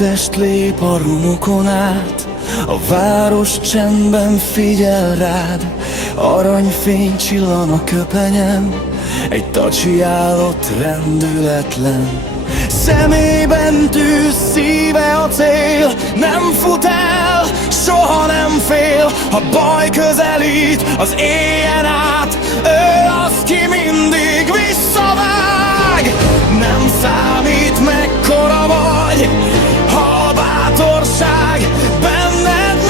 holttest lép a rumokon át, a város csendben figyel rád. Aranyfény csillan a köpenyem, egy tacsi állott rendületlen. Szemében tűz, szíve a cél, nem fut el, soha nem fél. Ha baj közelít, az éjjel át, ő az, ki mindig visszavág. Nem számít, mekkora vagy, ha a bátorság benned nagy.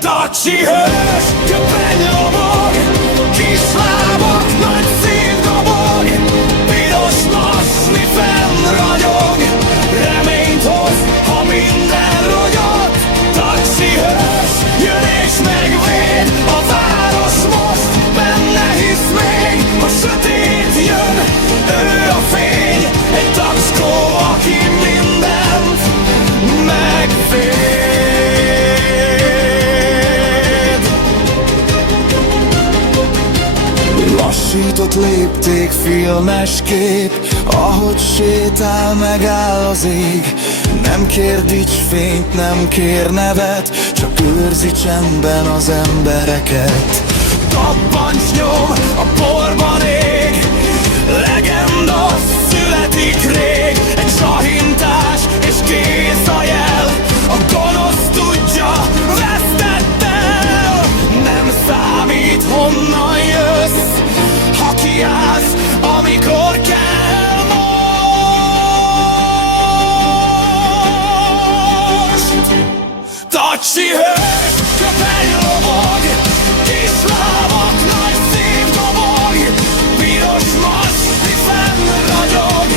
Tacsi hős, köpeny lobog, kislábak, nagy szívdobog, piros masni fenn ragyog, reményt hoz, ha minden rogyott. Tacsi hős, jön és megvéd, a város most benne hisz még. Ha sötét jön, ő a fény, egy tacskó, aki mindent megvéd. Lassított lépték, filmes kép, ahogy sétál, megáll az ég. Nem kér dicsfényt, nem kér nevet, csak őrzi csendben az embereket. Tappancs nyom, a porban ég, legenda születik rég. Egy sahintás és kész a jel, a gonosz tudja, vesztett el. Nem számít, honnan jössz, ha kiállsz, amikor kell most. Tacsi hős, köpeny lobog, kislábak, nagy szívdobog, piros masni fenn ragyog,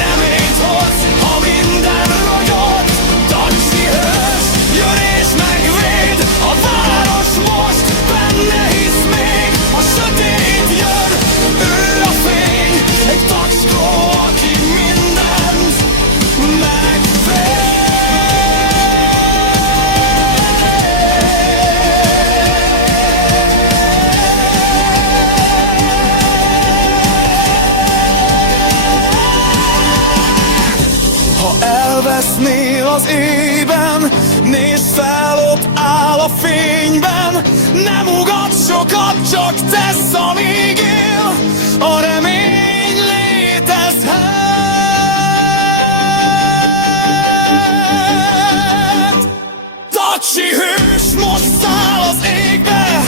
reményt hoz, ha minden rogyott. Tacsi hős, jön és megvéd, a város most benne hisz még. Ha sötét jön, ő a fény, egy tacskó, aki mindent megvéd. Ha elvesznél az éjben, nézd fel, ott áll a fényben. Nem ugat sokat, csak tesz, amíg él, a remény létezhet. Tacsi hős most száll az égbe,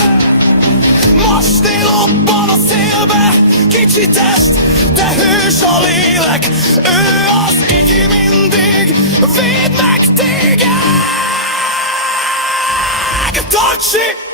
masni lobban a szélbe. Kicsi test, de hős a lélek, ő az, aki mindig véd meg téged. Tacsi!